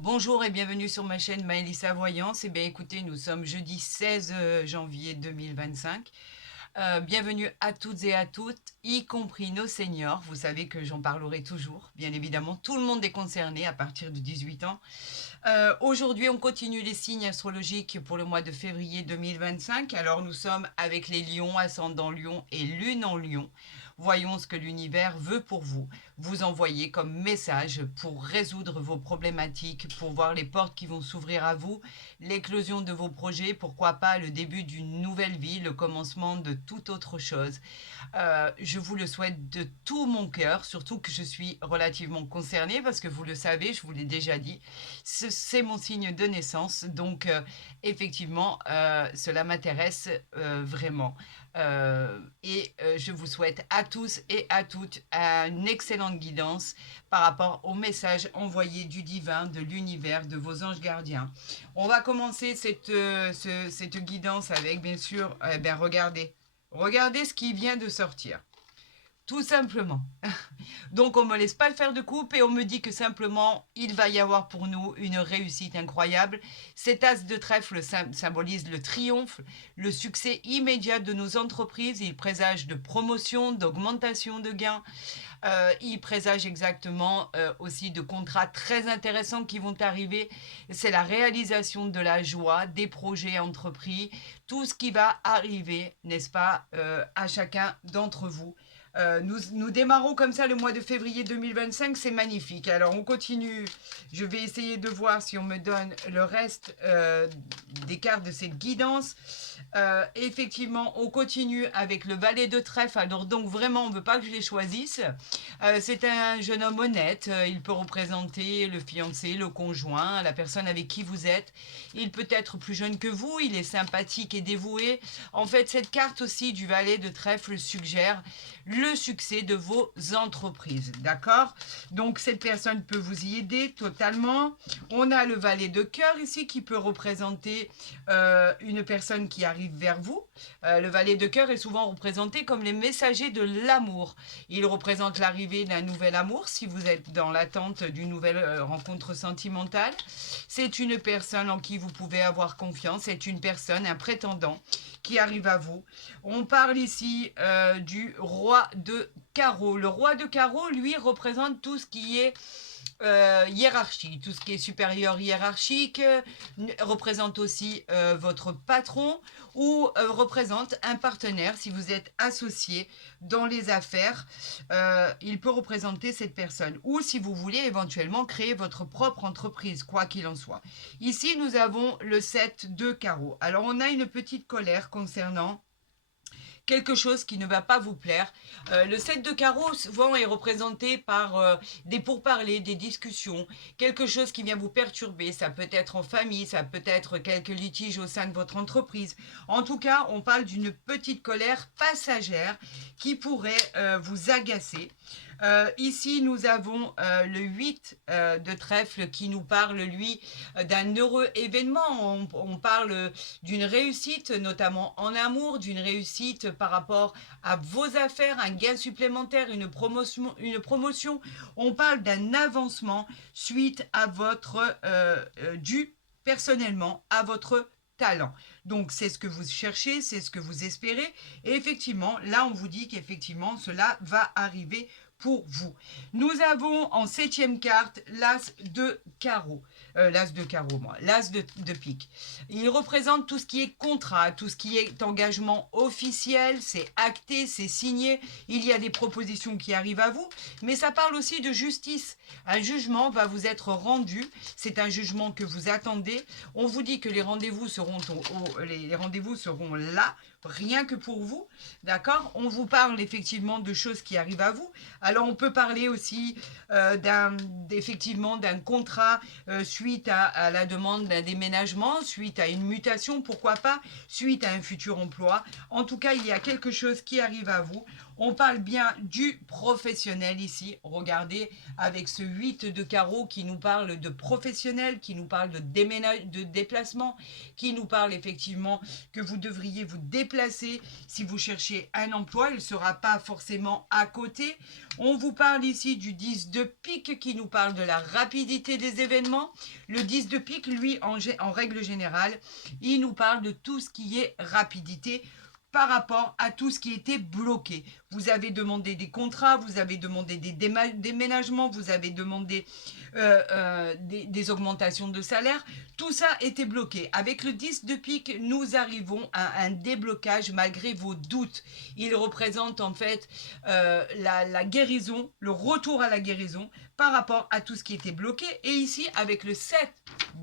Bonjour et bienvenue sur ma chaîne Maëlissa Voyance. Eh bien écoutez, nous sommes jeudi 16 janvier 2025. Bienvenue à toutes et à toutes, y compris nos seniors. Vous savez que j'en parlerai toujours. Bien évidemment, tout le monde est concerné à partir de 18 ans. Aujourd'hui, on continue les signes astrologiques pour le mois de février 2025. Alors nous sommes avec les lions, ascendant lion et lune en lion. Voyons ce que l'univers veut pour vous. Vous envoyer comme message pour résoudre vos problématiques, pour voir les portes qui vont s'ouvrir à vous, l'éclosion de vos projets, pourquoi pas le début d'une nouvelle vie, le commencement de toute autre chose. Je vous le souhaite de tout mon cœur, surtout que je suis relativement concernée parce que vous le savez, je vous l'ai déjà dit, c'est mon signe de naissance, donc effectivement, cela m'intéresse vraiment. Je vous souhaite à tous et à toutes une excellente guidance par rapport au message envoyé du divin, de l'univers, de vos anges gardiens. On va commencer cette guidance avec, bien sûr, regardez ce qui vient de sortir. Tout simplement. Donc on ne me laisse pas le faire de coupe et on me dit que simplement il va y avoir pour nous une réussite incroyable. Cet as de trèfle symbolise le triomphe, le succès immédiat de nos entreprises. Il présage de promotion, d'augmentation de gains. Il présage exactement aussi de contrats très intéressants qui vont arriver. C'est la réalisation de la joie, des projets entrepris, tout ce qui va arriver, n'est-ce pas, à chacun d'entre vous. Nous démarrons comme ça le mois de février 2025, c'est magnifique. Alors on continue, je vais essayer de voir si on me donne le reste des cartes de cette guidance. Effectivement, on continue avec le valet de trèfle. Alors donc vraiment, on ne veut pas que je les choisisse. C'est un jeune homme honnête. Il peut représenter le fiancé, le conjoint, la personne avec qui vous êtes. Il peut être plus jeune que vous. Il est sympathique et dévoué. En fait, cette carte aussi du valet de trèfle suggère le succès de vos entreprises. D'accord? Donc, cette personne peut vous y aider totalement. On a le valet de cœur ici qui peut représenter une personne qui arrive vers vous. Le valet de cœur est souvent représenté comme les messagers de l'amour. Il représente l'arrivée d'un nouvel amour si vous êtes dans l'attente d'une nouvelle rencontre sentimentale. C'est une personne en qui vous pouvez avoir confiance. C'est une personne, un prétendant qui arrive à vous. On parle ici du roi de carreau. Le roi de carreau, lui, représente tout ce qui est hiérarchie, tout ce qui est supérieur hiérarchique, représente aussi votre patron ou représente un partenaire si vous êtes associé dans les affaires. Il peut représenter cette personne ou si vous voulez éventuellement créer votre propre entreprise, quoi qu'il en soit. Ici, nous avons le 7 de carreau. Alors, on a une petite colère concernant quelque chose qui ne va pas vous plaire. Le 7 de carreau souvent est représenté par des pourparlers, des discussions, quelque chose qui vient vous perturber. Ça peut être en famille, ça peut être quelques litiges au sein de votre entreprise. En tout cas, on parle d'une petite colère passagère qui pourrait vous agacer. Ici, nous avons le 8 de trèfle qui nous parle, lui, d'un heureux événement. On parle d'une réussite, notamment en amour, d'une réussite par rapport à vos affaires, un gain supplémentaire, une promotion. On parle d'un avancement suite à votre dû personnellement à votre talent. Donc c'est ce que vous cherchez, c'est ce que vous espérez. Et effectivement, là on vous dit qu'effectivement cela va arriver pour vous. Nous avons en septième carte l'as de carreau. L'as de carreau, moi. L'as de pique. Il représente tout ce qui est contrat, tout ce qui est engagement officiel, c'est acté, c'est signé. Il y a des propositions qui arrivent à vous, mais ça parle aussi de justice. Un jugement va vous être rendu. C'est un jugement que vous attendez. On vous dit que les rendez-vous seront là, rien que pour vous, d'accord? On vous parle effectivement de choses qui arrivent à vous. Alors on peut parler aussi effectivement d'un contrat suite à la demande d'un déménagement, suite à une mutation, pourquoi pas, suite à un futur emploi. En tout cas, il y a quelque chose qui arrive à vous. On parle bien du professionnel ici. Regardez, avec ce 8 de carreau qui nous parle de professionnel, qui nous parle de déplacement, qui nous parle effectivement que vous devriez vous déplacer. Si vous cherchez un emploi, il ne sera pas forcément à côté. On vous parle ici du 10 de pique qui nous parle de la rapidité des événements. Le 10 de pique, lui, en règle générale, il nous parle de tout ce qui est rapidité par rapport à tout ce qui était bloqué. Vous avez demandé des contrats, vous avez demandé des déménagements, vous avez demandé des augmentations de salaire. Tout ça était bloqué. Avec le 10 de pique, nous arrivons à un déblocage malgré vos doutes. Il représente en fait la guérison, le retour à la guérison par rapport à tout ce qui était bloqué. Et ici, avec le 7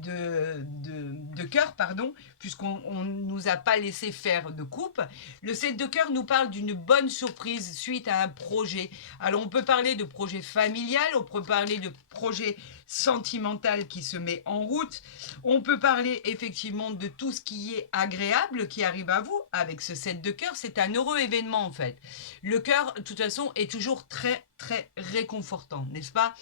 de cœur, pardon, puisqu'on ne nous a pas laissé faire de coupe, le 7 de cœur nous parle d'une bonne surprise suite à un projet. Alors on peut parler de projet familial, on peut parler de projet sentimental qui se met en route, on peut parler effectivement de tout ce qui est agréable qui arrive à vous avec ce 7 de cœur. C'est un heureux événement en fait. Le cœur, de toute façon, est toujours très réconfortant, n'est-ce pas?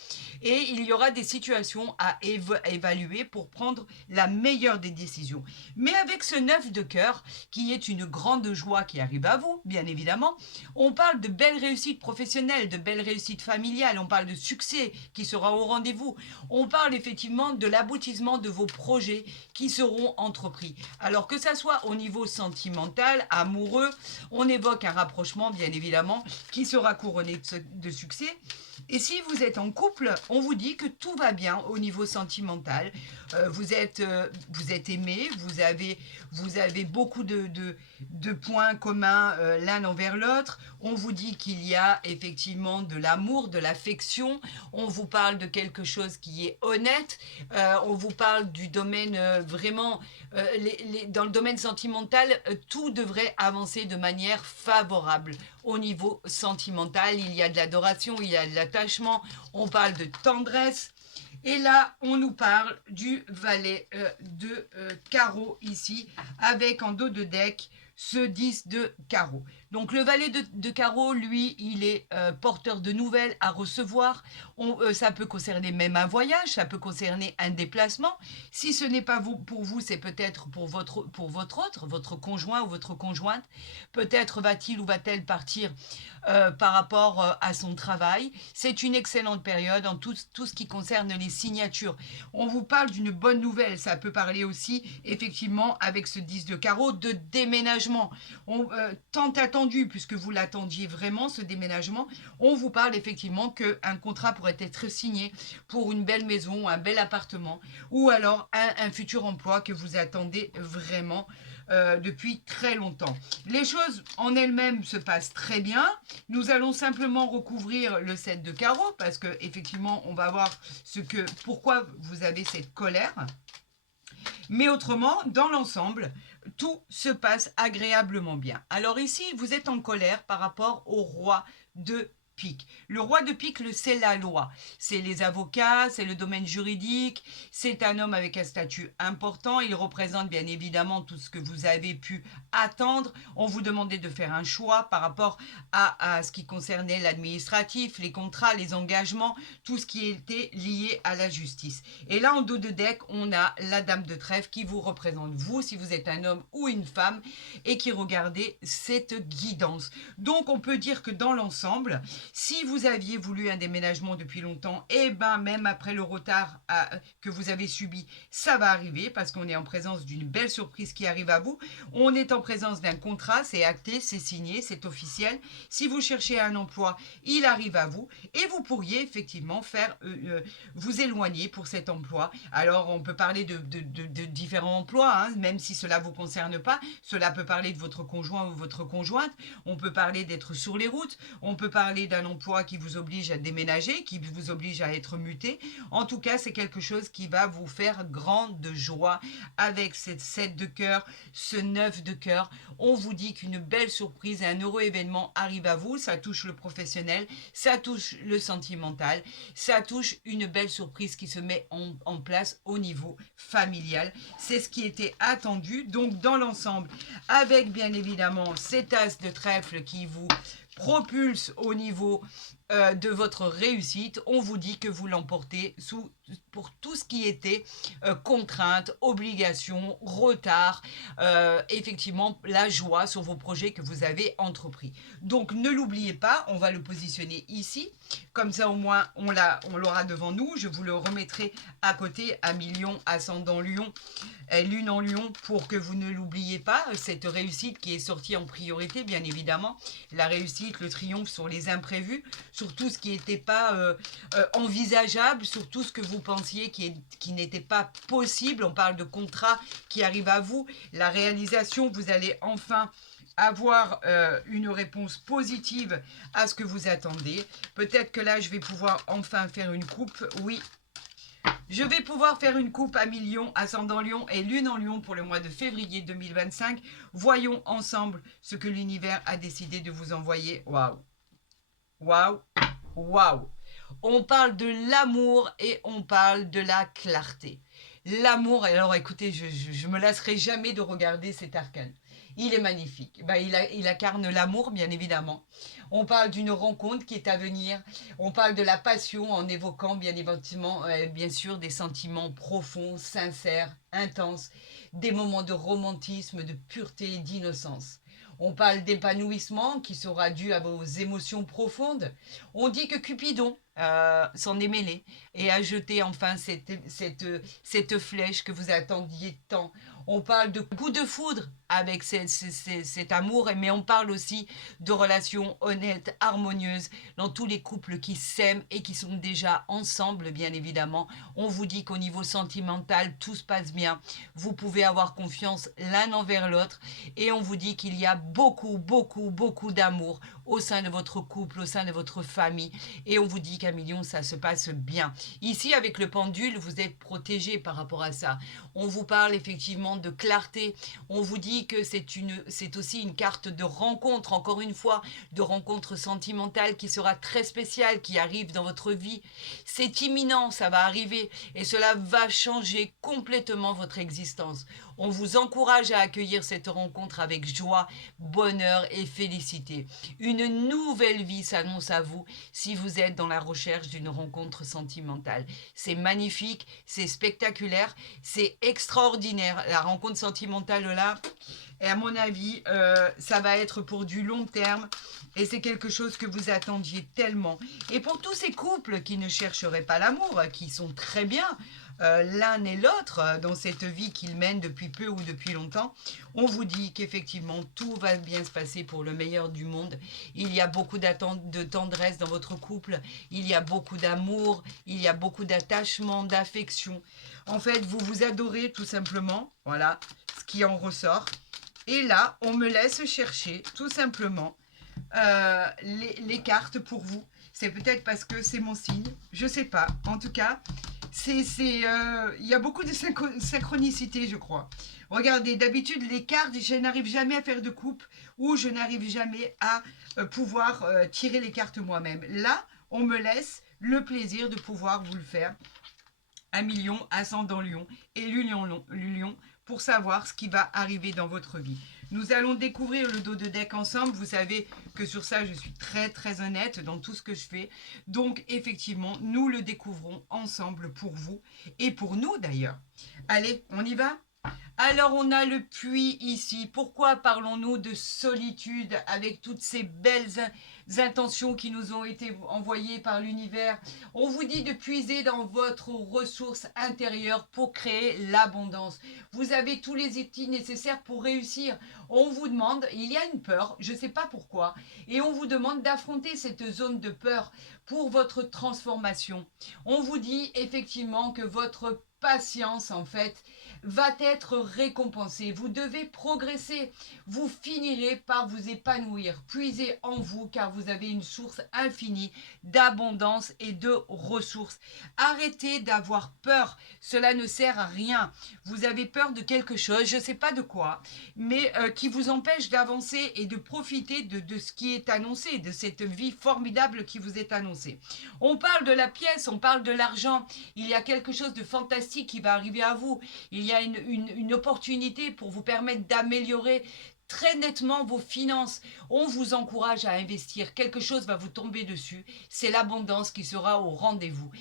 Et il y aura des situations à évaluer pour prendre la meilleure des décisions. Mais avec ce 9 de cœur, qui est une grande joie qui arrive à vous, bien évidemment, on parle de belles réussites professionnelles, de belles réussites familiales, on parle de succès qui sera au rendez-vous, on parle effectivement de l'aboutissement de vos projets qui seront entrepris. Alors que ça soit au niveau sentimental, amoureux, on évoque un rapprochement, bien évidemment, qui sera couronné de succès. Et si vous êtes en couple, on vous dit que tout va bien au niveau sentimental. Vous êtes aimé, vous avez beaucoup de points communs l'un envers l'autre. On vous dit qu'il y a effectivement de l'amour, de l'affection. On vous parle de quelque chose qui est honnête. On vous parle du domaine vraiment... dans le domaine sentimental, tout devrait avancer de manière favorable. Au niveau sentimental, il y a de l'adoration, il y a de l'attachement, on parle de tendresse. Et là, on nous parle du valet de carreau ici, avec en dos de deck ce 10 de carreau. Donc le valet de carreau, lui, il est porteur de nouvelles à recevoir. Ça peut concerner même un voyage, ça peut concerner un déplacement. Si ce n'est pas pour vous, c'est peut-être pour votre conjoint ou votre conjointe. Peut-être va-t-il ou va-t-elle partir par rapport à son travail. C'est une excellente période en tout ce qui concerne les signatures. On vous parle d'une bonne nouvelle. Ça peut parler aussi, effectivement, avec ce 10 de carreau, de déménagement. Tant attendu, puisque vous l'attendiez vraiment, ce déménagement, on vous parle effectivement qu'un contrat pourrait être signé pour une belle maison, un bel appartement, ou alors un futur emploi que vous attendez vraiment depuis très longtemps. Les choses en elles-mêmes se passent très bien. Nous allons simplement recouvrir le 7 de carreau parce que effectivement, on va voir pourquoi vous avez cette colère. Mais autrement, dans l'ensemble, tout se passe agréablement bien. Alors ici, vous êtes en colère par rapport au roi de pique. Le roi de pique, c'est la loi. C'est les avocats, c'est le domaine juridique, c'est un homme avec un statut important. Il représente bien évidemment tout ce que vous avez pu attendre. On vous demandait de faire un choix par rapport à ce qui concernait l'administratif, les contrats, les engagements, tout ce qui était lié à la justice. Et là, en dos de deck, on a la dame de trèfle qui vous représente, vous, si vous êtes un homme ou une femme, et qui regardez cette guidance. Donc, on peut dire que dans l'ensemble, si vous aviez voulu un déménagement depuis longtemps, et ben même après le retard que vous avez subi, ça va arriver parce qu'on est en présence d'une belle surprise qui arrive à vous. On est en présence d'un contrat, c'est acté, c'est signé, c'est officiel. Si vous cherchez un emploi, il arrive à vous et vous pourriez effectivement vous éloigner pour cet emploi. Alors on peut parler de différents emplois, hein, même si cela ne vous concerne pas. Cela peut parler de votre conjoint ou votre conjointe. On peut parler d'être sur les routes. On peut parler d'un emploi qui vous oblige à déménager, qui vous oblige à être muté. En tout cas, c'est quelque chose qui va vous faire grande joie avec cette 7 de cœur, ce 9 de cœur. On vous dit qu'une belle surprise et un heureux événement arrive à vous. Ça touche le professionnel, ça touche le sentimental, ça touche une belle surprise qui se met en place au niveau familial. C'est ce qui était attendu. Donc, dans l'ensemble, avec bien évidemment cet as de trèfle propulse au niveau de votre réussite. On vous dit que vous l'emportez pour tout ce qui était contraintes, obligations, retard, effectivement la joie sur vos projets que vous avez entrepris. Donc ne l'oubliez pas, on va le positionner ici. Comme ça au moins on l'aura devant nous. Je vous le remettrai à côté à Million, ascendant Lion, Lune en Lion, pour que vous ne l'oubliez pas, cette réussite qui est sortie en priorité, bien évidemment. La réussite, le triomphe sur les imprévus, sur tout ce qui n'était pas envisageable, sur tout ce que vous pensiez qui n'était pas possible. On parle de contrats qui arrivent à vous. La réalisation, vous allez enfin avoir une réponse positive à ce que vous attendez. Peut-être que là, je vais pouvoir enfin faire une coupe. Oui, je vais pouvoir faire une coupe à Million, ascendant Lion et Lune en Lion pour le mois de février 2025. Voyons ensemble ce que l'univers a décidé de vous envoyer. Waouh! Waouh! Waouh! On parle de l'amour et on parle de la clarté. L'amour, alors écoutez, je me lasserai jamais de regarder cet arcane. Il est magnifique. Ben, il incarne l'amour, bien évidemment. On parle d'une rencontre qui est à venir. On parle de la passion en évoquant, bien évidemment, bien sûr, des sentiments profonds, sincères, intenses, des moments de romantisme, de pureté et d'innocence. On parle d'épanouissement qui sera dû à vos émotions profondes. On dit que Cupidon s'en est mêlé et a jeté enfin cette flèche que vous attendiez tant. On parle de coup de foudre avec cet amour, mais on parle aussi de relations honnêtes, harmonieuses, dans tous les couples qui s'aiment et qui sont déjà ensemble, bien évidemment. On vous dit qu'au niveau sentimental, tout se passe bien. Vous pouvez avoir confiance l'un envers l'autre et on vous dit qu'il y a beaucoup, beaucoup, beaucoup d'amour au sein de votre couple, au sein de votre famille. Et on vous dit qu'à Million, ça se passe bien. Ici, avec le pendule, vous êtes protégé par rapport à ça. On vous parle effectivement de clarté. On vous dit que c'est aussi une carte de rencontre, encore une fois, de rencontre sentimentale qui sera très spéciale, qui arrive dans votre vie. C'est imminent, ça va arriver et cela va changer complètement votre existence. On vous encourage à accueillir cette rencontre avec joie, bonheur et félicité. Une nouvelle vie s'annonce à vous si vous êtes dans la recherche d'une rencontre sentimentale. C'est magnifique, c'est spectaculaire, c'est extraordinaire. La rencontre sentimentale là, et à mon avis, ça va être pour du long terme. Et c'est quelque chose que vous attendiez tellement. Et pour tous ces couples qui ne chercheraient pas l'amour, qui sont très bien, l'un et l'autre dans cette vie qu'ils mènent depuis peu ou depuis longtemps, on vous dit qu'effectivement tout va bien se passer pour le meilleur du monde. Il y a beaucoup de tendresse dans votre couple, il y a beaucoup d'amour, il y a beaucoup d'attachement, d'affection. En fait, vous vous adorez tout simplement, voilà ce qui en ressort. Et là, on me laisse chercher tout simplement les cartes pour vous. C'est peut-être parce que c'est mon signe, je sais pas. En tout cas, il y a beaucoup de synchronicité, je crois. Regardez, d'habitude, les cartes, je n'arrive jamais à faire de coupe ou je n'arrive jamais à pouvoir tirer les cartes moi-même. Là, on me laisse le plaisir de pouvoir vous le faire. Un Million, ascendant Lion et Lion pour savoir ce qui va arriver dans votre vie. Nous allons découvrir le dos de deck ensemble. Vous savez que sur ça, je suis très très honnête dans tout ce que je fais. Donc effectivement, nous le découvrons ensemble pour vous et pour nous d'ailleurs. Allez, on y va ? Alors on a le puits ici. Pourquoi parlons-nous de solitude avec toutes ces belles intentions qui nous ont été envoyées par l'univers? On vous dit de puiser dans votre ressource intérieure pour créer l'abondance. Vous avez tous les outils nécessaires pour réussir. On vous demande, il y a une peur, je ne sais pas pourquoi, et on vous demande d'affronter cette zone de peur pour votre transformation. On vous dit effectivement que votre patience en fait va être récompensé. Vous devez progresser. Vous finirez par vous épanouir. Puisez en vous car vous avez une source infinie d'abondance et de ressources. Arrêtez d'avoir peur. Cela ne sert à rien. Vous avez peur de quelque chose, je ne sais pas de quoi, mais qui vous empêche d'avancer et de profiter de ce qui est annoncé, de cette vie formidable qui vous est annoncée. On parle de la pièce, on parle de l'argent. Il y a quelque chose de fantastique qui va arriver à vous. Il y a une opportunité pour vous permettre d'améliorer très nettement vos finances. On vous encourage à investir. Quelque chose va vous tomber dessus. C'est l'abondance qui sera au rendez-vous.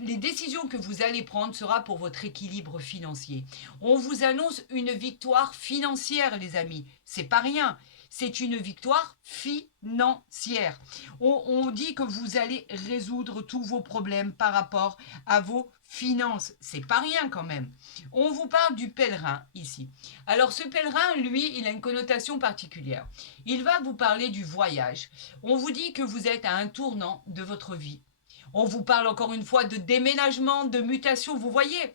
Les décisions que vous allez prendre sera pour votre équilibre financier. On vous annonce une victoire financière, les amis. C'est pas rien. C'est une victoire financière. On dit que vous allez résoudre tous vos problèmes par rapport à vos finances. C'est pas rien quand même. On vous parle du pèlerin ici. Alors ce pèlerin, lui, il a une connotation particulière. Il va vous parler du voyage. On vous dit que vous êtes à un tournant de votre vie. On vous parle encore une fois de déménagement, de mutation. Vous voyez,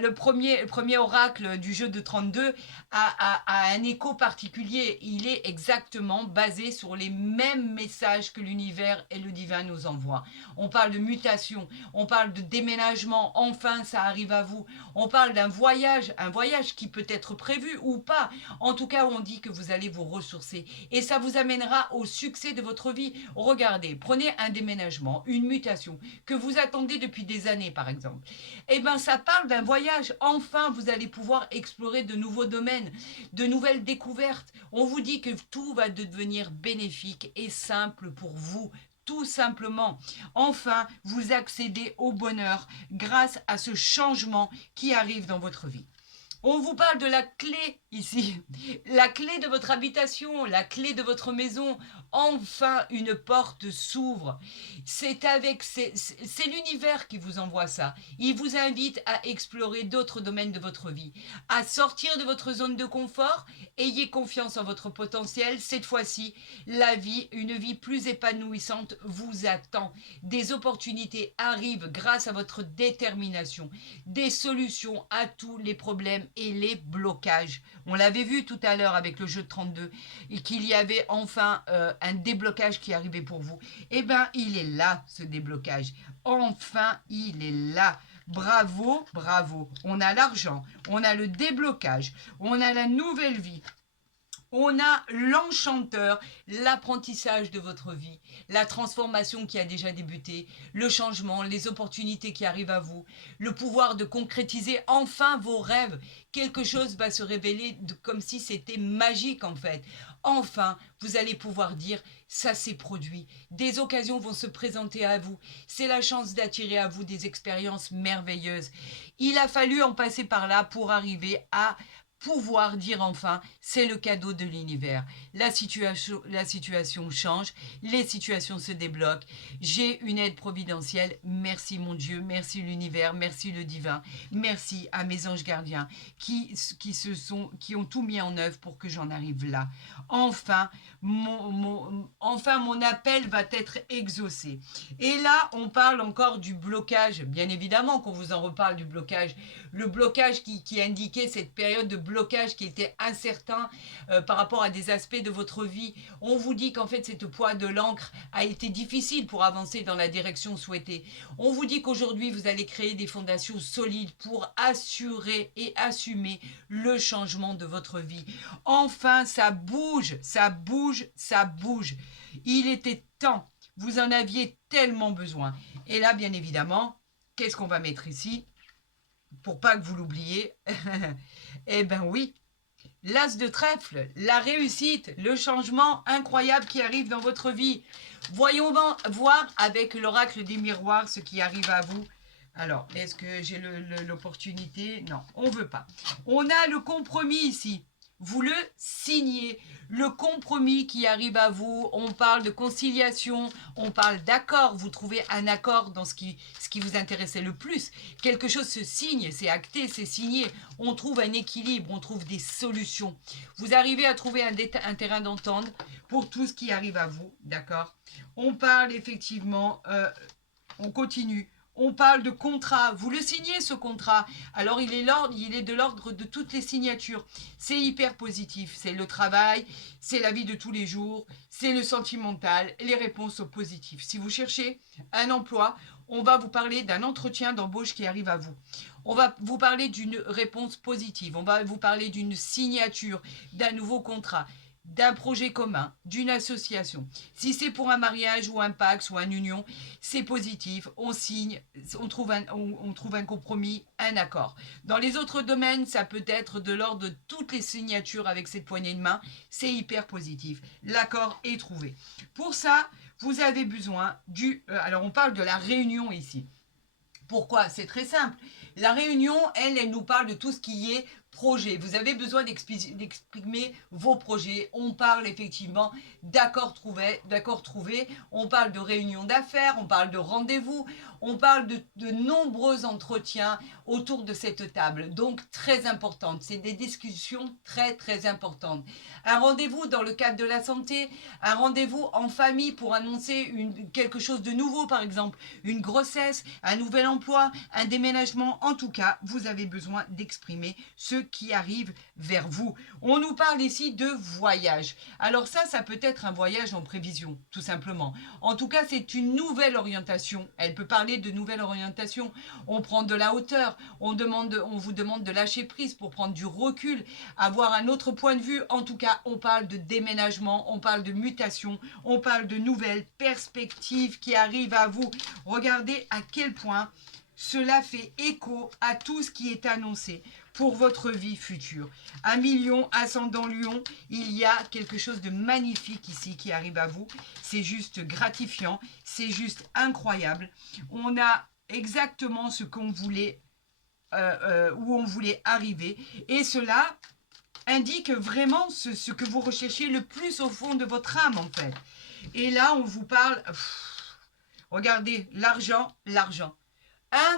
le premier oracle du jeu de 32 a un écho particulier. Il est exactement basé sur les mêmes messages que l'univers et le divin nous envoient. On parle de mutation, on parle de déménagement, enfin ça arrive à vous. On parle d'un voyage, un voyage qui peut être prévu ou pas. En tout cas, on dit que vous allez vous ressourcer et ça vous amènera au succès de votre vie. Regardez, prenez un déménagement, une mutation que vous attendez depuis des années par exemple. Eh bien, ça parle d'un voyage. Enfin, vous allez pouvoir explorer de nouveaux domaines, de nouvelles découvertes. On vous dit que tout va devenir bénéfique et simple pour vous. Tout simplement. Enfin, vous accédez au bonheur grâce à ce changement qui arrive dans votre vie. On vous parle de la clé ici, la clé de votre habitation, la clé de votre maison. Enfin, une porte s'ouvre. C'est l'univers qui vous envoie ça. Il vous invite à explorer d'autres domaines de votre vie, à sortir de votre zone de confort. Ayez confiance en votre potentiel. Cette fois-ci, une vie plus épanouissante vous attend. Des opportunités arrivent grâce à votre détermination, des solutions à tous les problèmes et les blocages. On l'avait vu tout à l'heure avec le jeu de 32 et qu'il y avait enfin un déblocage qui arrivait pour vous. Eh bien, il est là, ce déblocage. Enfin, il est là. Bravo, bravo. On a l'argent, on a le déblocage, on a la nouvelle vie. On a l'enchanteur, l'apprentissage de votre vie, la transformation qui a déjà débuté, le changement, les opportunités qui arrivent à vous, le pouvoir de concrétiser enfin vos rêves. Quelque chose va se révéler comme si c'était magique en fait. Enfin, vous allez pouvoir dire ça s'est produit. Des occasions vont se présenter à vous. C'est la chance d'attirer à vous des expériences merveilleuses. Il a fallu en passer par là pour arriver à pouvoir dire enfin, c'est le cadeau de l'univers. La situation change, les situations se débloquent. J'ai une aide providentielle. Merci mon Dieu, merci l'univers, merci le divin, merci à mes anges gardiens qui ont tout mis en œuvre pour que j'en arrive là. Enfin, mon appel va être exaucé. Et là, on parle encore du blocage. Bien évidemment qu'on vous en reparle du blocage. Le blocage qui indiquait cette période de blocage qui était incertain par rapport à des aspects de votre vie. On vous dit qu'en fait, cette poids de l'encre a été difficile pour avancer dans la direction souhaitée. On vous dit qu'aujourd'hui, vous allez créer des fondations solides pour assurer et assumer le changement de votre vie. Enfin, ça bouge, ça bouge, ça bouge. Il était temps. Vous en aviez tellement besoin. Et là, bien évidemment, qu'est-ce qu'on va mettre ici ? Pour pas que vous l'oubliez, eh ben oui, l'as de trèfle, la réussite, le changement incroyable qui arrive dans votre vie. Voyons voir avec l'oracle des miroirs ce qui arrive à vous. Alors, est-ce que j'ai l'opportunité? Non, on ne veut pas. On a le compromis ici. Vous le signez, le compromis qui arrive à vous. On parle de conciliation, on parle d'accord. Vous trouvez un accord dans ce qui vous intéressait le plus. Quelque chose se signe, c'est acté, c'est signé. On trouve un équilibre, on trouve des solutions. Vous arrivez à trouver un terrain d'entente pour tout ce qui arrive à vous, d'accord? On parle effectivement, on continue. On parle de contrat. Vous le signez, ce contrat. Alors, il est de l'ordre de toutes les signatures. C'est hyper positif. C'est le travail, c'est la vie de tous les jours, c'est le sentimental. Les réponses sont positives. Si vous cherchez un emploi, on va vous parler d'un entretien d'embauche qui arrive à vous. On va vous parler d'une réponse positive. On va vous parler d'une signature, d'un nouveau contrat. d'un projet commun, d'une association. Si c'est pour un mariage ou un Pacs ou une union, c'est positif, on signe, on trouve un compromis, un accord. Dans les autres domaines, ça peut être de l'ordre de toutes les signatures avec cette poignée de main, c'est hyper positif. L'accord est trouvé. Pour ça, vous avez besoin alors on parle de la réunion ici. Pourquoi? C'est très simple. La réunion, elle nous parle de tout ce qui est projet. Vous avez besoin d'exprimer vos projets. On parle effectivement d'accords trouvés. On parle de réunions d'affaires. On parle de rendez-vous. On parle de nombreux entretiens autour de cette table. Donc, très importante. C'est des discussions très, très importantes. Un rendez-vous dans le cadre de la santé. Un rendez-vous en famille pour annoncer quelque chose de nouveau, par exemple. Une grossesse, un nouvel emploi, un déménagement. En tout cas, vous avez besoin d'exprimer ce qui arrive vers vous. On nous parle ici de voyage. Alors ça peut être un voyage en prévision, tout simplement. En tout cas, c'est une nouvelle orientation. Elle peut parler de nouvelle orientation. On prend de la hauteur. On vous demande de lâcher prise pour prendre du recul, avoir un autre point de vue. En tout cas, on parle de déménagement, on parle de mutation, on parle de nouvelles perspectives qui arrivent à vous. Regardez à quel point cela fait écho à tout ce qui est annoncé pour votre vie future. Un million, ascendant Lion, il y a quelque chose de magnifique ici qui arrive à vous. C'est juste gratifiant, c'est juste incroyable. On a exactement ce qu'on voulait, où on voulait arriver. Et cela indique vraiment ce que vous recherchez le plus au fond de votre âme, en fait. Et là, on vous parle... regardez, l'argent.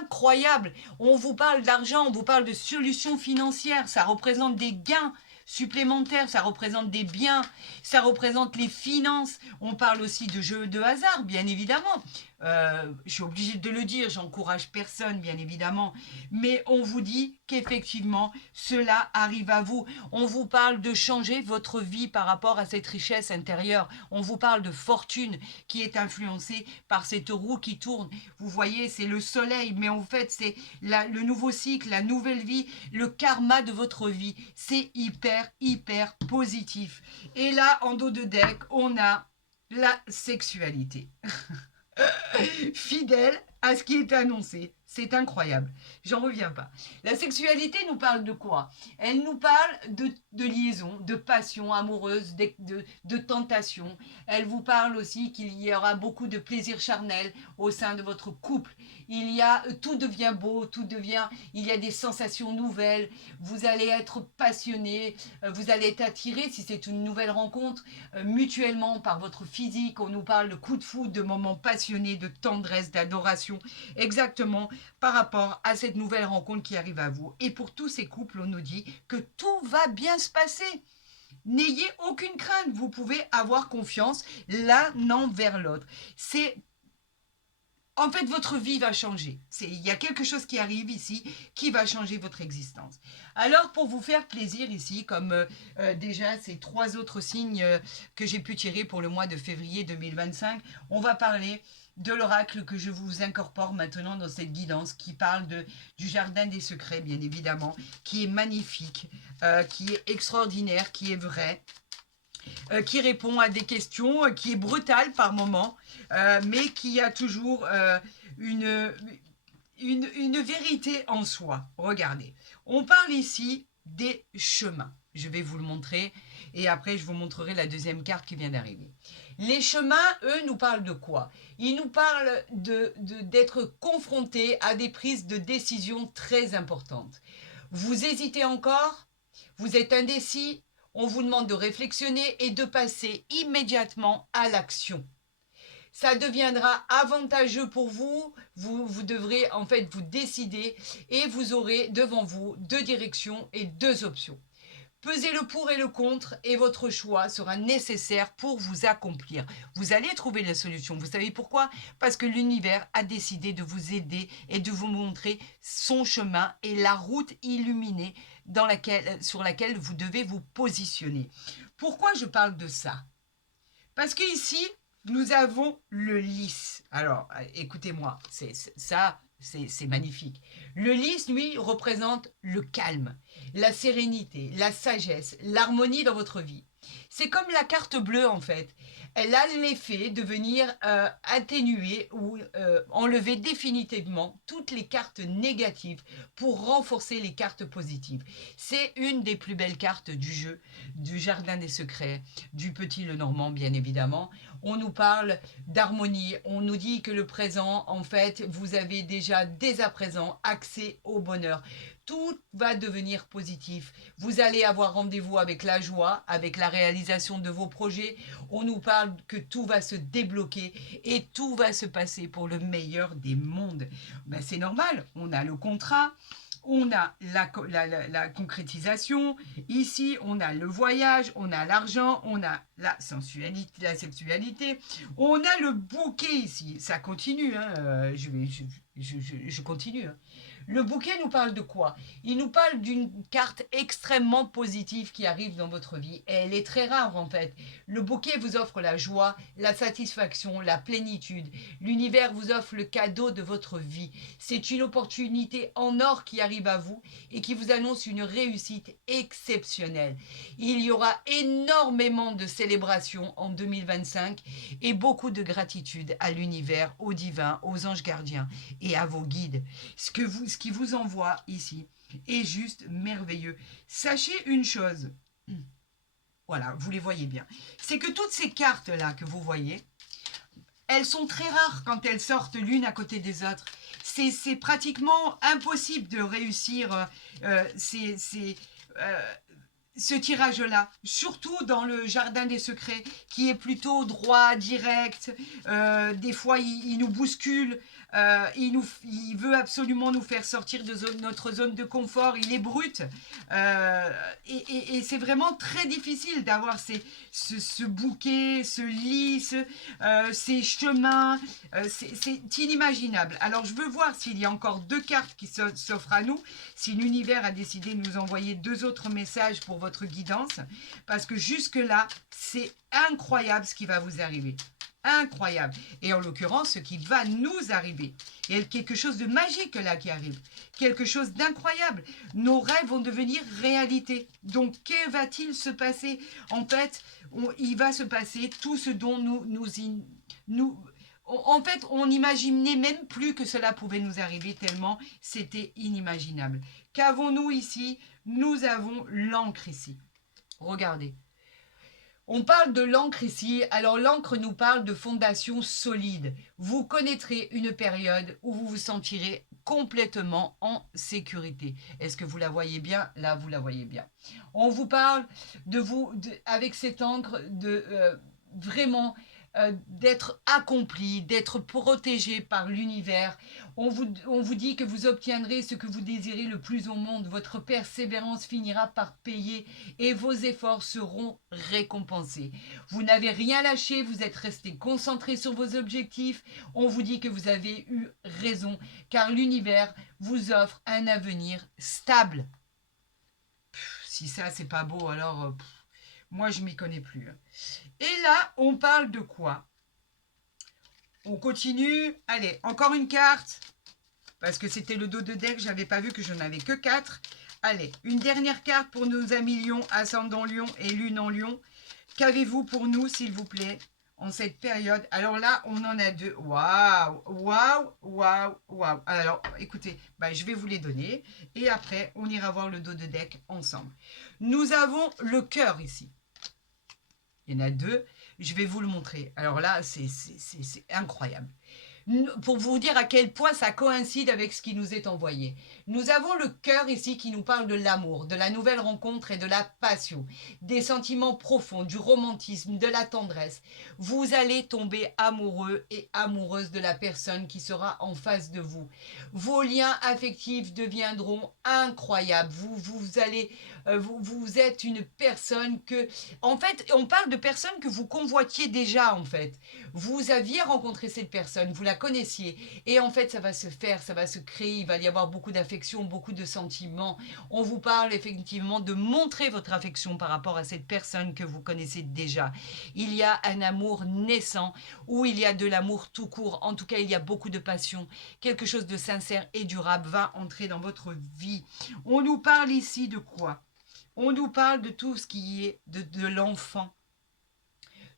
Incroyable. On vous parle d'argent, on vous parle de solutions financières. Ça représente des gains supplémentaires, ça représente des biens, ça représente les finances. On parle aussi de jeux de hasard, bien évidemment. Je suis obligée de le dire, j'encourage personne, bien évidemment. Mais on vous dit qu'effectivement, cela arrive à vous. On vous parle de changer votre vie par rapport à cette richesse intérieure. On vous parle de fortune qui est influencée par cette roue qui tourne. Vous voyez, c'est le soleil, mais en fait, c'est le nouveau cycle, la nouvelle vie, le karma de votre vie. C'est hyper positif. Et là, en dos de deck, on a la sexualité. Fidèle à ce qui est annoncé. C'est incroyable. J'en reviens pas. La sexualité nous parle de quoi? Elle nous parle de liaison, de passion amoureuse, de tentation. Elle vous parle aussi qu'il y aura beaucoup de plaisir charnel au sein de votre couple. Tout devient beau, il y a des sensations nouvelles. Vous allez être passionné, vous allez être attiré si c'est une nouvelle rencontre mutuellement par votre physique. On nous parle de coups de foudre, de moments passionnés, de tendresse, d'adoration. Exactement par rapport à cette nouvelle rencontre qui arrive à vous. Et pour tous ces couples, on nous dit que tout va bien se passer. N'ayez aucune crainte, vous pouvez avoir confiance l'un envers l'autre. En fait, votre vie va changer. Il y a quelque chose qui arrive ici qui va changer votre existence. Alors, pour vous faire plaisir ici, comme déjà ces 3 autres signes que j'ai pu tirer pour le mois de février 2025, on va parler de l'oracle que je vous incorpore maintenant dans cette guidance qui parle du jardin des secrets, bien évidemment, qui est magnifique, qui est extraordinaire, qui est vrai, qui répond à des questions, qui est brutal par moments, mais qui a toujours une vérité en soi. Regardez, on parle ici des chemins. Je vais vous le montrer et après je vous montrerai la deuxième carte qui vient d'arriver. Les chemins, eux, nous parlent de quoi? Ils nous parlent d'être confrontés à des prises de décision très importantes. Vous hésitez encore? Vous êtes indécis? On vous demande de réflexionner et de passer immédiatement à l'action. Ça deviendra avantageux pour vous. Vous devrez en fait vous décider et vous aurez devant vous 2 directions et 2 options. Pesez le pour et le contre et votre choix sera nécessaire pour vous accomplir. Vous allez trouver la solution. Vous savez pourquoi? Parce que l'univers a décidé de vous aider et de vous montrer son chemin et la route illuminée sur laquelle vous devez vous positionner. Pourquoi je parle de ça? Parce qu'ici, nous avons le lys. Alors, écoutez-moi, c'est magnifique. Le lys, lui, représente le calme, la sérénité, la sagesse, l'harmonie dans votre vie. C'est comme la carte bleue en fait. Elle a l'effet de venir atténuer ou enlever définitivement toutes les cartes négatives pour renforcer les cartes positives. C'est une des plus belles cartes du jeu, du Jardin des Secrets, du Petit Lenormand bien évidemment. On nous parle d'harmonie, on nous dit que le présent, en fait, vous avez déjà dès à présent accès au bonheur. Tout va devenir positif. Vous allez avoir rendez-vous avec la joie, avec la réalisation de vos projets. On nous parle que tout va se débloquer et tout va se passer pour le meilleur des mondes. Ben, c'est normal, on a le contrat. On a la concrétisation, ici on a le voyage, on a l'argent, on a la sensualité, la sexualité, on a le bouquet ici, ça continue, hein, je continue. Hein. Le bouquet nous parle de quoi? Il nous parle d'une carte extrêmement positive qui arrive dans votre vie. Et elle est très rare en fait. Le bouquet vous offre la joie, la satisfaction, la plénitude. L'univers vous offre le cadeau de votre vie. C'est une opportunité en or qui arrive à vous et qui vous annonce une réussite exceptionnelle. Il y aura énormément de célébrations en 2025 et beaucoup de gratitude à l'univers, au divin, aux anges gardiens et à vos guides. Ce qui vous envoie ici est juste merveilleux. Sachez une chose, voilà, vous les voyez bien, c'est que toutes ces cartes-là que vous voyez, elles sont très rares quand elles sortent l'une à côté des autres. C'est pratiquement impossible de réussir ce tirage-là, surtout dans le Jardin des Secrets, qui est plutôt droit, direct, des fois il nous bouscule, il veut absolument nous faire sortir de notre zone de confort, il est brut, et c'est vraiment très difficile d'avoir ce bouquet, ce lit, ces chemins, c'est inimaginable. Alors je veux voir s'il y a encore 2 cartes qui s'offrent à nous, si l'univers a décidé de nous envoyer 2 autres messages pour votre guidance, parce que jusque-là, c'est incroyable ce qui va vous arriver. Incroyable. Et en l'occurrence, ce qui va nous arriver. Il y a quelque chose de magique là qui arrive. Quelque chose d'incroyable. Nos rêves vont devenir réalité. Donc, que va-t-il se passer? En fait, il va se passer tout ce dont en fait, on n'imaginait même plus que cela pouvait nous arriver tellement c'était inimaginable. Qu'avons-nous ici? Nous avons l'encre ici. Regardez. On parle de l'encre ici. Alors l'encre nous parle de fondation solide. Vous connaîtrez une période où vous vous sentirez complètement en sécurité. Est-ce que vous la voyez bien? Là, vous la voyez bien. On vous parle avec cette encre de vraiment d'être accompli, d'être protégé par l'univers. On vous dit que vous obtiendrez ce que vous désirez le plus au monde. Votre persévérance finira par payer et vos efforts seront récompensés. Vous n'avez rien lâché, vous êtes resté concentré sur vos objectifs. On vous dit que vous avez eu raison, car l'univers vous offre un avenir stable. Si ça, c'est pas beau, alors moi, je m'y connais plus. Et là, on parle de quoi? On continue. Allez, encore une carte. Parce que c'était le dos de deck, je n'avais pas vu que je n'en avais que 4. Allez, une dernière carte pour nos amis Lion, Ascendant Lion et Lune en Lion. Qu'avez-vous pour nous, s'il vous plaît, en cette période? Alors là, on en a 2. Waouh, waouh, waouh, waouh. Alors, écoutez, je vais vous les donner. Et après, on ira voir le dos de deck ensemble. Nous avons le cœur ici. Il y en a 2. Je vais vous le montrer. Alors là, c'est incroyable. Pour vous dire à quel point ça coïncide avec ce qui nous est envoyé. Nous avons le cœur ici qui nous parle de l'amour, de la nouvelle rencontre et de la passion, des sentiments profonds, du romantisme, de la tendresse. Vous allez tomber amoureux et amoureuse de la personne qui sera en face de vous. Vos liens affectifs deviendront incroyables. Vous êtes une personne que... En fait, on parle de personnes que vous convoitiez déjà, en fait. Vous aviez rencontré cette personne, vous la connaissiez. Et en fait, ça va se faire, ça va se créer. Il va y avoir beaucoup d'affection, beaucoup de sentiments. On vous parle effectivement de montrer votre affection par rapport à cette personne que vous connaissez déjà. Il y a un amour naissant ou il y a de l'amour tout court. En tout cas, il y a beaucoup de passion. Quelque chose de sincère et durable va entrer dans votre vie. On nous parle ici de quoi? On nous parle de tout ce qui est de l'enfant.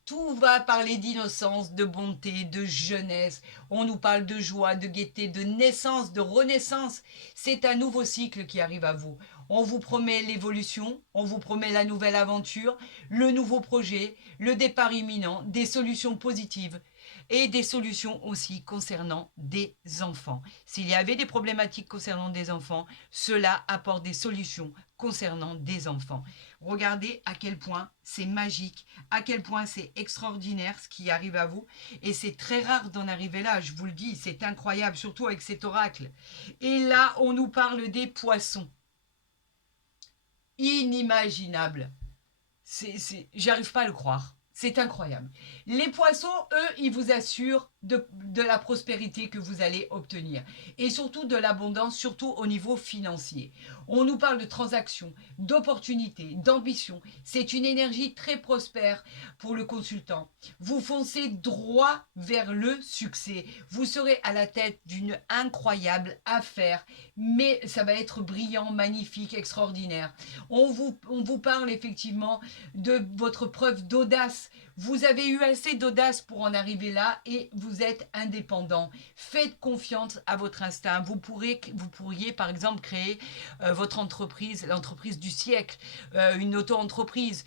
Tout va parler d'innocence, de bonté, de jeunesse. On nous parle de joie, de gaieté, de naissance, de renaissance. C'est un nouveau cycle qui arrive à vous. On vous promet l'évolution, on vous promet la nouvelle aventure, le nouveau projet, le départ imminent, des solutions positives et des solutions aussi concernant des enfants. S'il y avait des problématiques concernant des enfants, cela apporte des solutions concernant des enfants. Regardez à quel point c'est magique, à quel point c'est extraordinaire ce qui arrive à vous. Et c'est très rare d'en arriver là, je vous le dis, c'est incroyable, surtout avec cet oracle. Et là, on nous parle des poissons. Inimaginable. J'arrive pas à le croire. C'est incroyable. Les poissons, eux, ils vous assurent de la prospérité que vous allez obtenir. Et surtout de l'abondance, surtout au niveau financier. On nous parle de transactions, d'opportunités, d'ambition. C'est une énergie très prospère pour le consultant. Vous foncez droit vers le succès. Vous serez à la tête d'une incroyable affaire. Mais ça va être brillant, magnifique, extraordinaire. On vous parle effectivement de votre preuve d'audace. Vous avez eu assez d'audace pour en arriver là et vous êtes indépendant. Faites confiance à votre instinct. Vous pourriez par exemple créer votre entreprise, l'entreprise du siècle, une auto-entreprise,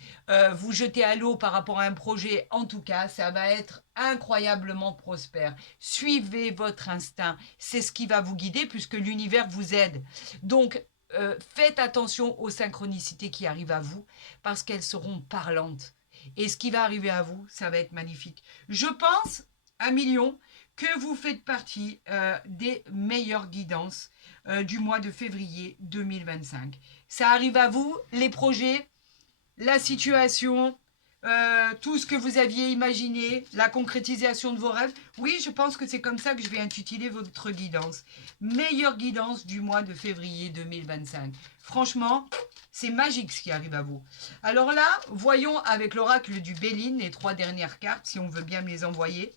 vous jeter à l'eau par rapport à un projet. En tout cas, ça va être incroyablement prospère. Suivez votre instinct. C'est ce qui va vous guider puisque l'univers vous aide. Donc, faites attention aux synchronicités qui arrivent à vous parce qu'elles seront parlantes. Et ce qui va arriver à vous, ça va être magnifique. Je pense, à million, que vous faites partie des meilleures guidances du mois de février 2025. Ça arrive à vous, les projets, la situation, tout ce que vous aviez imaginé, la concrétisation de vos rêves. Oui, je pense que c'est comme ça que je vais intituler votre guidance. Meilleure guidance du mois de février 2025. Franchement, c'est magique ce qui arrive à vous. Alors là, voyons avec l'oracle du Béline les 3 dernières cartes, si on veut bien me les envoyer.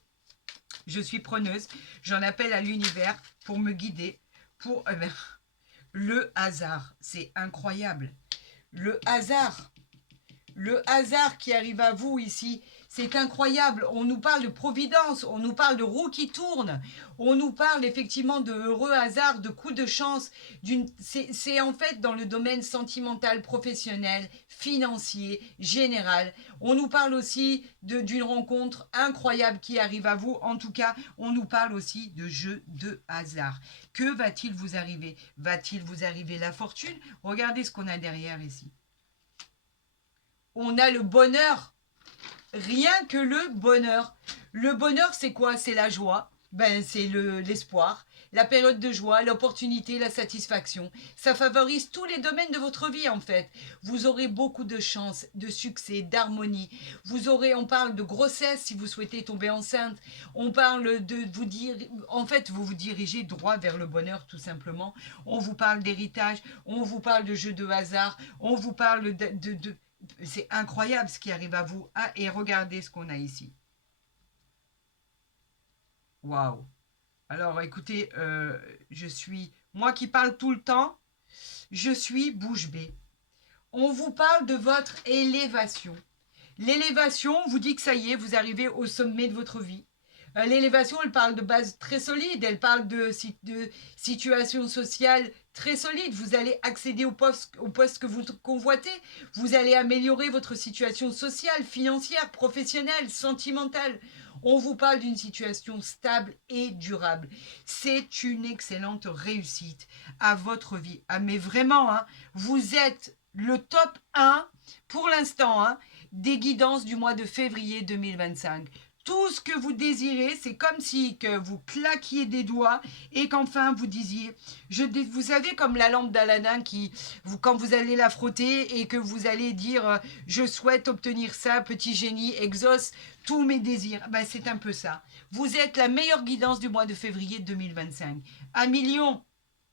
Je suis preneuse, j'en appelle à l'univers pour me guider, pour le hasard. C'est incroyable. Le hasard qui arrive à vous ici, c'est incroyable. On nous parle de providence, on nous parle de roues qui tournent, on nous parle effectivement de heureux hasards, de coups de chance. C'est en fait dans le domaine sentimental, professionnel, financier, général. On nous parle aussi d'une rencontre incroyable qui arrive à vous. En tout cas, on nous parle aussi de jeu de hasard. Que va-t-il vous arriver? Va-t-il vous arriver la fortune? Regardez ce qu'on a derrière ici. On a le bonheur. Rien que le bonheur. Le bonheur, c'est quoi? C'est la joie. C'est l'espoir, la période de joie, l'opportunité, la satisfaction. Ça favorise tous les domaines de votre vie, en fait. Vous aurez beaucoup de chance, de succès, d'harmonie. On parle de grossesse si vous souhaitez tomber enceinte. On parle de vous dire, en fait, vous vous dirigez droit vers le bonheur, tout simplement. On vous parle d'héritage, on vous parle de jeux de hasard, on vous parle c'est incroyable ce qui arrive à vous. Ah, et regardez ce qu'on a ici. Waouh. Alors, écoutez, moi qui parle tout le temps, je suis bouche bée. On vous parle de votre élévation. L'élévation vous dit que ça y est, vous arrivez au sommet de votre vie. L'élévation, elle parle de base très solide, elle parle de situation sociale très solide. Vous allez accéder au poste que vous convoitez. Vous allez améliorer votre situation sociale, financière, professionnelle, sentimentale. On vous parle d'une situation stable et durable. C'est une excellente réussite à votre vie. Ah, mais vraiment, hein, vous êtes le top 1 pour l'instant des guidances du mois de février 2025. Tout ce que vous désirez, c'est comme si que vous claquiez des doigts et qu'enfin vous disiez, vous savez comme la lampe d'Aladin quand vous allez la frotter et que vous allez dire, je souhaite obtenir ça, petit génie, exauce tous mes désirs. C'est un peu ça. Vous êtes la meilleure guidance du mois de février 2025. À million.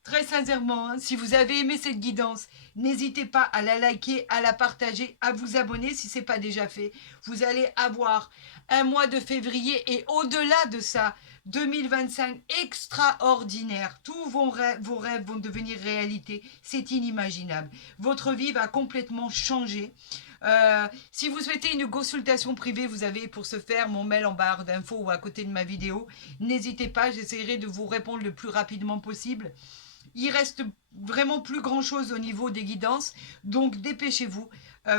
Très sincèrement, si vous avez aimé cette guidance, n'hésitez pas à la liker, à la partager, à vous abonner si ce n'est pas déjà fait. Vous allez avoir un mois de février et au-delà de ça, 2025 extraordinaire. Tous vos rêves vont devenir réalité. C'est inimaginable. Votre vie va complètement changer. Si vous souhaitez une consultation privée, vous avez pour ce faire mon mail en barre d'infos ou à côté de ma vidéo. N'hésitez pas, j'essaierai de vous répondre le plus rapidement possible. Il reste vraiment plus grand chose au niveau des guidances, donc dépêchez-vous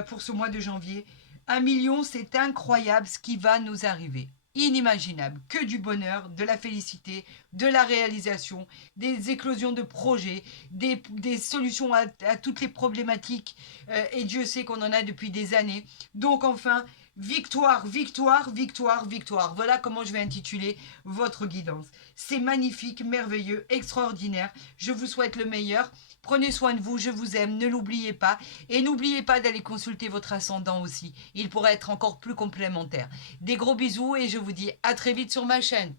pour ce mois de janvier. 1 million, c'est incroyable ce qui va nous arriver. Inimaginable, que du bonheur, de la félicité, de la réalisation, des éclosions de projets, des solutions à toutes les problématiques, et Dieu sait qu'on en a depuis des années. Donc enfin, victoire, victoire, victoire, victoire. Voilà comment je vais intituler votre guidance. C'est magnifique, merveilleux, extraordinaire. Je vous souhaite le meilleur. Prenez soin de vous, je vous aime, ne l'oubliez pas. Et n'oubliez pas d'aller consulter votre ascendant aussi. Il pourrait être encore plus complémentaire. Des gros bisous et je vous dis à très vite sur ma chaîne.